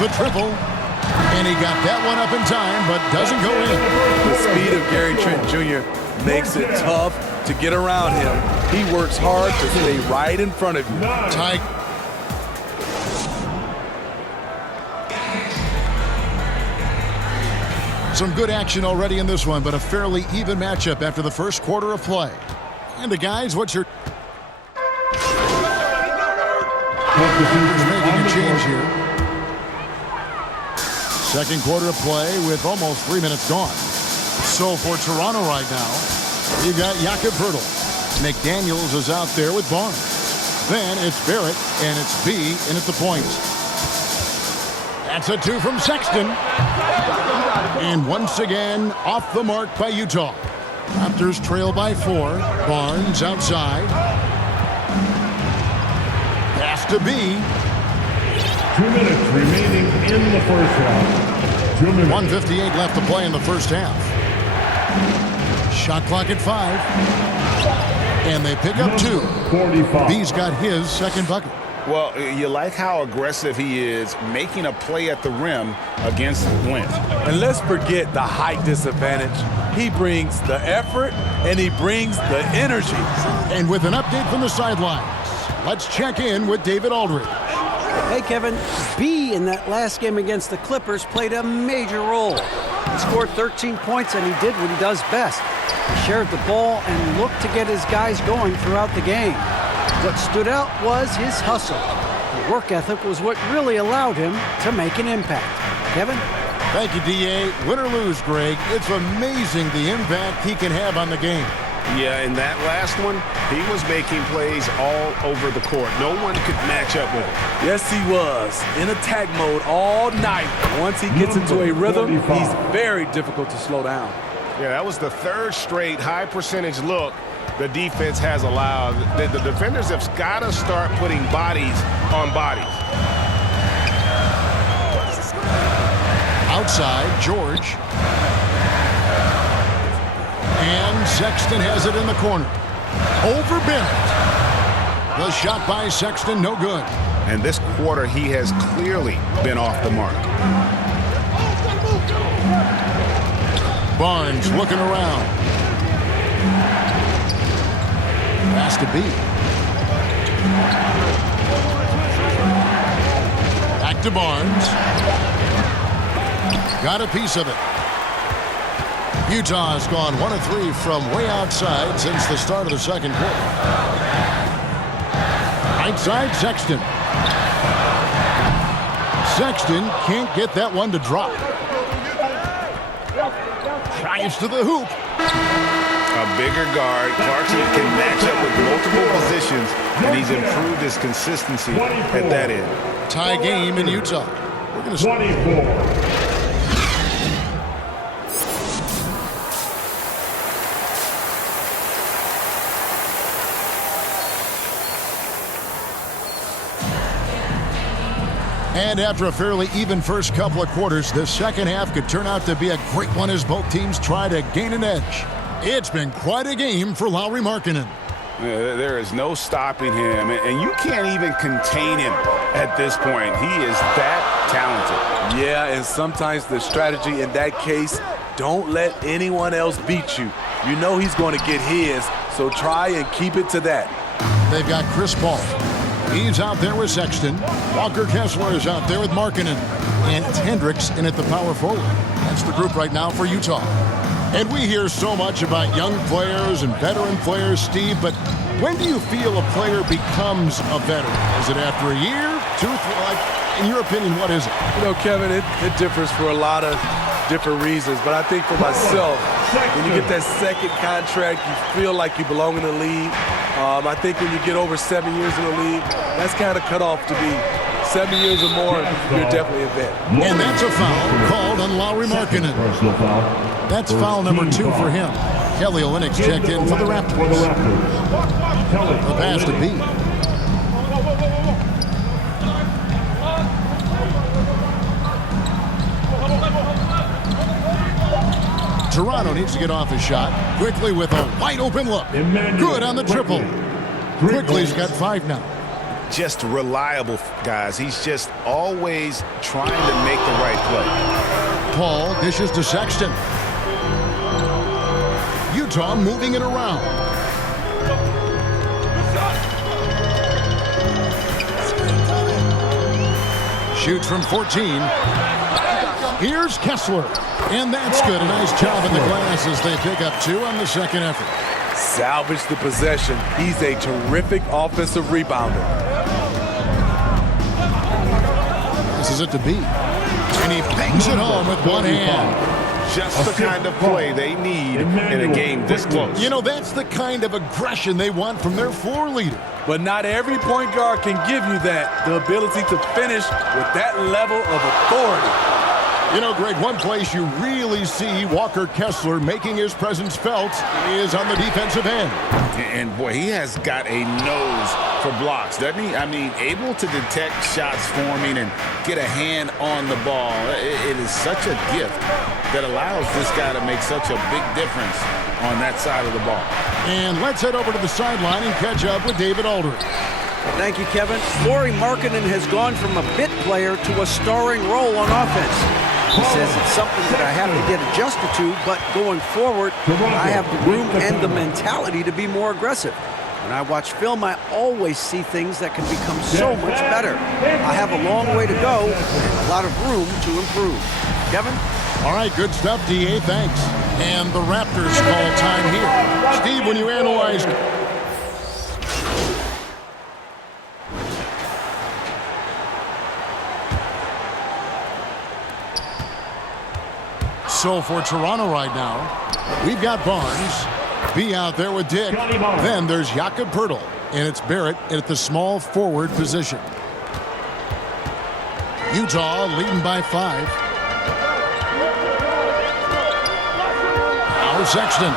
the triple. And he got that one up in time, but doesn't go in. The speed of Gary Trent Jr. makes it tough to get around him. He works hard to stay right in front of you. Tight. Some good action already in this one, but a fairly even matchup after the first quarter of play. And the guys, what's your... Making a change here. Second quarter of play with almost 3 minutes gone. So for Toronto right now, you got Jakob Poeltl. McDaniels is out there with Barnes. Then it's Barrett, and it's B in at the point. That's a 2 from Sexton. And once again, off the mark by Utah. Raptors trail by 4. Barnes outside. Pass to B. 2 minutes remaining in the first round. 2 minutes. 1:58 left to play in the first half. Shot clock at 5. And they pick up 2. 45. B's got his second bucket. Well, you like how aggressive he is making a play at the rim against length. And let's forget the height disadvantage. He brings the effort and he brings the energy. And with an update from the sidelines, let's check in with David Aldridge. Hey, Kevin. B in that last game against the Clippers played a major role. He scored 13 points and he did what he does best. He shared the ball and looked to get his guys going throughout the game. What stood out was his hustle. The work ethic was what really allowed him to make an impact. Kevin? Thank you, D.A. Win or lose, Greg, it's amazing the impact he can have on the game. Yeah, in that last one, he was making plays all over the court. No one could match up with him. Yes, he was. In attack mode all night. Once he gets into a rhythm, he's very difficult to slow down. Yeah, that was the third straight high percentage look the defense has allowed. The defenders have got to start putting bodies on bodies. Outside, George. And Sexton has it in the corner. Over Barrett. The shot by Sexton, no good. And this quarter, he has clearly been off the mark. Barnes looking around. Pass to B. Back to Barnes. Got a piece of it. Utah has gone 1 of 3 from way outside since the start of the second quarter. Right side, Sexton. Sexton can't get that one to drop. Drives to the hoop. A bigger guard. Clarkson can match up with multiple positions, and he's improved his consistency at that end. Tie game in Utah. We're going to 24. And after a fairly even first couple of quarters, the second half could turn out to be a great one as both teams try to gain an edge. It's been quite a game for Lauri Markkanen. There is no stopping him, and you can't even contain him at this point. He is that talented. Yeah, and sometimes the strategy in that case, don't let anyone else beat you. You know he's going to get his, so try and keep it to that. They've got Chris Paul. He's out there with Sexton. Walker Kessler is out there with Markkanen. And it's Hendricks in at the power forward. That's the group right now for Utah. And we hear so much about young players and veteran players, Steve, but when do you feel a player becomes a veteran? Is it after a year, 2, 3? Like, in your opinion, what is it? You know, Kevin, it differs for a lot of different reasons, but I think for myself, when you get that second contract, you feel like you belong in the league. I think when you get over 7 years in the league, that's kind of cut off to be 7 years or more, you're definitely a vet. And that's a foul called on Lauri Markkanen. That's foul number 2 for him. Kelly Olynyk checked in for the Raptors. The pass to B. Toronto needs to get off his shot quickly with a wide open look. Good on the triple. Quickly's got 5 now. just reliable, guys. He's just always trying to make the right play. Paul dishes to Sexton. Utah moving it around. Shoots from 14. Here's Kessler. And that's good. A nice job in the glass as they pick up 2 on the second effort. Salvage the possession. He's a terrific offensive rebounder. This is it to B. And he bangs it home with one hand. Just the kind of play they need in a game this close. You know, that's the kind of aggression they want from their floor leader. But not every point guard can give you that, the ability to finish with that level of authority. You know, Greg, one place you really see Walker Kessler making his presence felt is on the defensive end. And, boy, he has got a nose for blocks, doesn't he? I mean, able to detect shots forming and get a hand on the ball. It is such a gift that allows this guy to make such a big difference on that side of the ball. And let's head over to the sideline and catch up with David Aldridge. Thank you, Kevin. Lauri Markkanen has gone from a bit player to a starring role on offense. He says it's something that I have to get adjusted to, but going forward, I have the room and the mentality to be more aggressive. When I watch film, I always see things that can become so much better. I have a long way to go and a lot of room to improve. Kevin? All right, good stuff, D.A. Thanks. And the Raptors call time here. Steve, when you analyze... So for Toronto right now, we've got Barnes, B out there with Dick. Then there's Jakob Poeltl, and it's Barrett at the small forward position. Utah leading by 5. Now Sexton.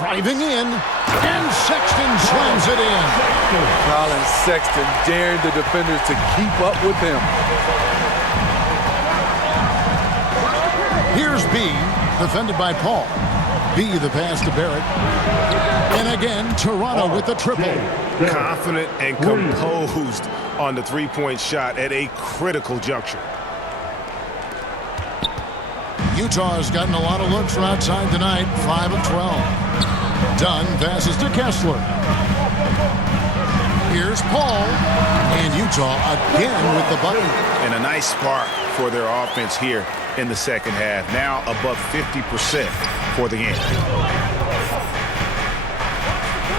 Driving in, and Sexton slams it in. Colin Sexton daring the defenders to keep up with him. Here's B, defended by Paul. B, the pass to Barrett. And again, Toronto with the triple. Confident and composed on the three-point shot at a critical juncture. Utah has gotten a lot of looks from outside tonight, 5 of 12. Dunn passes to Kessler. Here's Paul. And Utah again with the bucket. And a nice spark for their offense here in the second half. Now above 50% for the game.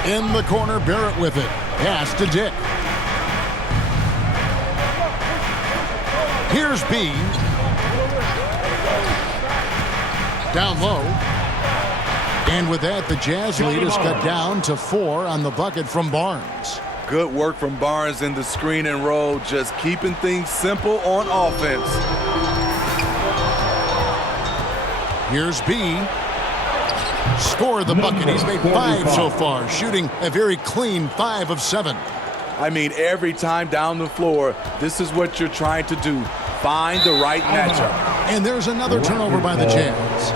In the corner, Barrett with it. Pass to Dick. Here's B. Down low. And with that, the Jazz lead is cut down to 4 on the bucket from Barnes. Good work from Barnes in the screen and roll, just keeping things simple on offense. Here's B. Score the bucket. He's made 5 so far, shooting a very clean 5 of 7. I mean, every time down the floor, this is what you're trying to do. Find the right matchup. And there's another turnover by the Jazz.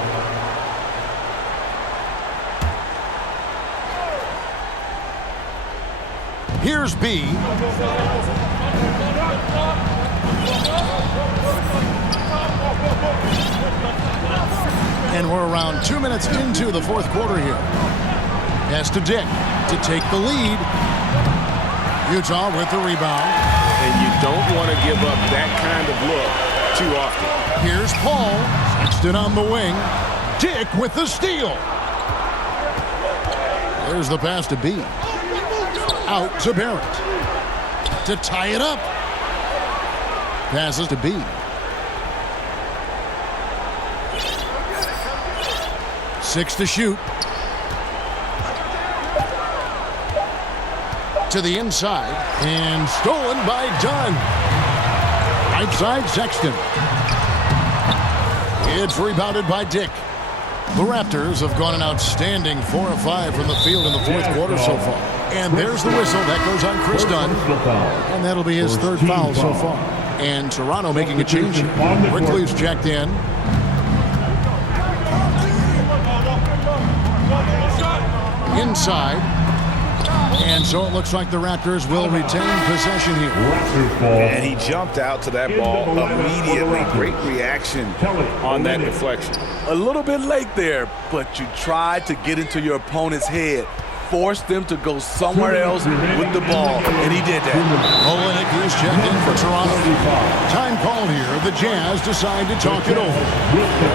Here's B. And we're around 2 minutes into the fourth quarter here. Pass to Dick to take the lead. Utah with the rebound. And you don't want to give up that kind of look too often. Here's Paul. Sexton on the wing. Dick with the steal. There's the pass to B. Out to Barrett. To tie it up. Passes to B. Six to shoot. To the inside. And stolen by Dunn. Right side, Sexton. It's rebounded by Dick. The Raptors have gone an outstanding 4 of 5 from the field in the fourth quarter so far. And there's the whistle. That goes on Chris Dunn. And that'll be his third foul so far. And Toronto making a change here. Wrigley's checked in. Inside. And so it looks like the Raptors will retain possession here. Raptors ball. And he jumped out to that ball immediately. Great reaction on that deflection. A little bit late there, but you tried to get into your opponent's head. Force them to go somewhere else with the ball, and he did that. Olenek is checked in for Toronto. Time called here. The Jazz decide to talk it over.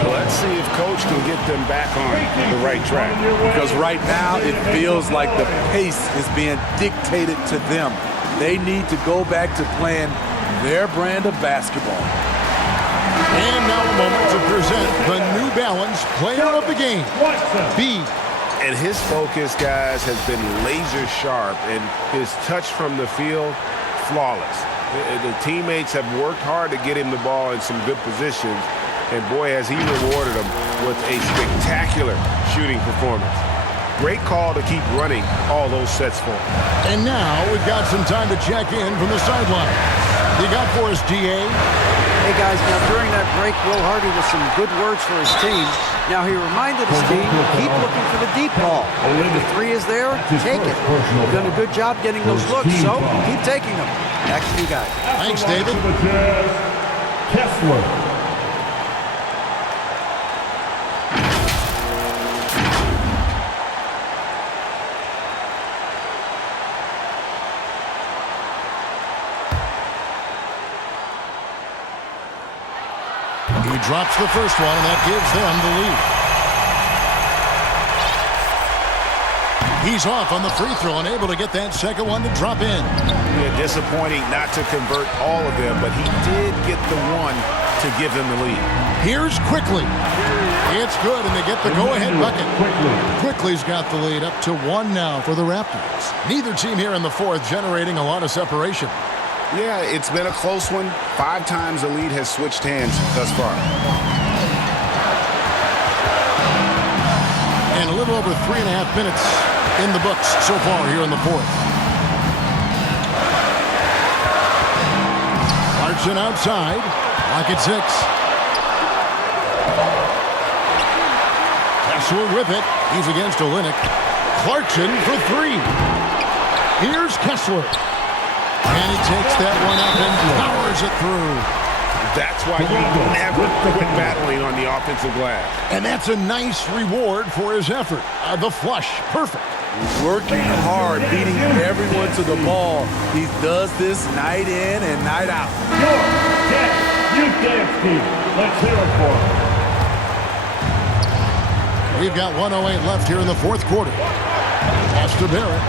Let's see if Coach can get them back on the right track. Because right now it feels like the pace is being dictated to them. They need to go back to playing their brand of basketball. And now a moment to present the New Balance Player of the Game, B. And his focus, guys, has been laser sharp, and his touch from the field, flawless. The teammates have worked hard to get him the ball in some good positions, and boy, has he rewarded them with a spectacular shooting performance. Great call to keep running all those sets for him. And now we've got some time to check in from the sideline. You got for us, DA? Hey, guys, now during that break, Will Hardy with some good words for his team. Now he reminded his team, keep looking for the deep ball. If the three is there, take it. You've done a good job getting those looks, so keep taking them. Back to you guys. Thanks, David. Kessler. He drops the first one, and that gives them the lead. He's off on the free throw and able to get that second one to drop in. Yeah, disappointing not to convert all of them, but he did get the one to give them the lead. Here's Quickly. It's good, and they get the go-ahead bucket. Quickly's got the lead up to 1 now for the Raptors. Neither team here in the fourth generating a lot of separation. Yeah, it's been a close one. 5 times the lead has switched hands thus far. And a little over 3.5 minutes in the books so far here in the fourth. Clarkson outside. Lock at 6. Kessler with it. He's against Olenek. Clarkson for 3. Here's Kessler. And he takes that one up and powers it through. That's why you never quit battling on the offensive glass. And that's a nice reward for his effort. The flush, perfect. Working hard, beating everyone to the ball. He does this night in and night out. Youth dance team. Let's hear it for him. We've got 1:08 left here in the fourth quarter. Pass to Barrett.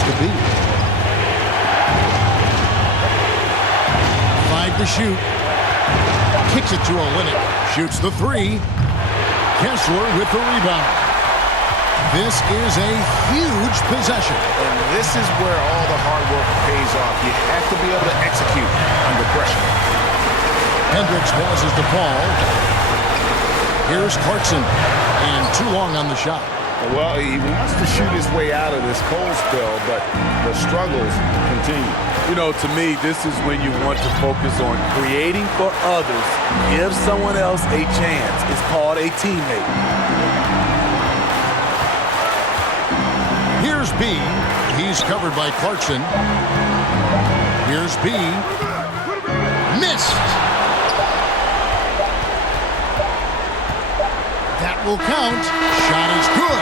To beat. 5 to shoot. Kicks it to Olenek. Shoots the 3. Kessler with the rebound. This is a huge possession. And this is where all the hard work pays off. You have to be able to execute under pressure. Hendricks passes to Paul. Here's Clarkson. And too long on the shot. Well, he wants to shoot his way out of this cold spell, but the struggles continue. You know, to me, this is when you want to focus on creating for others. Give someone else a chance. It's called a teammate. Here's B. He's covered by Clarkson. Here's B. Missed. That will count. Shot is good.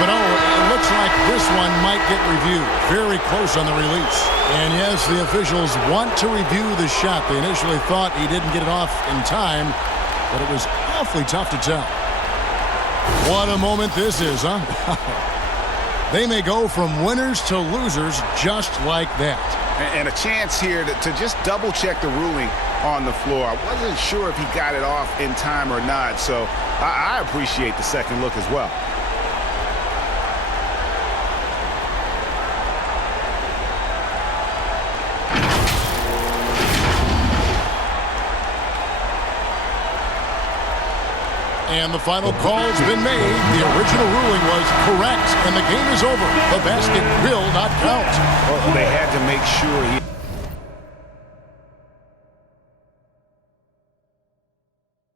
But oh, it looks like this one might get reviewed. Very close on the release. And yes, the officials want to review the shot. They initially thought he didn't get it off in time, but it was awfully tough to tell. What a moment this is, huh? They may go from winners to losers just like that. And a chance here to just double-check the ruling on the floor. I wasn't sure if he got it off in time or not, so I appreciate the second look as well. And the final call's been made. The original ruling was correct, and the game is over. The basket will not count. Well, they had to make sure he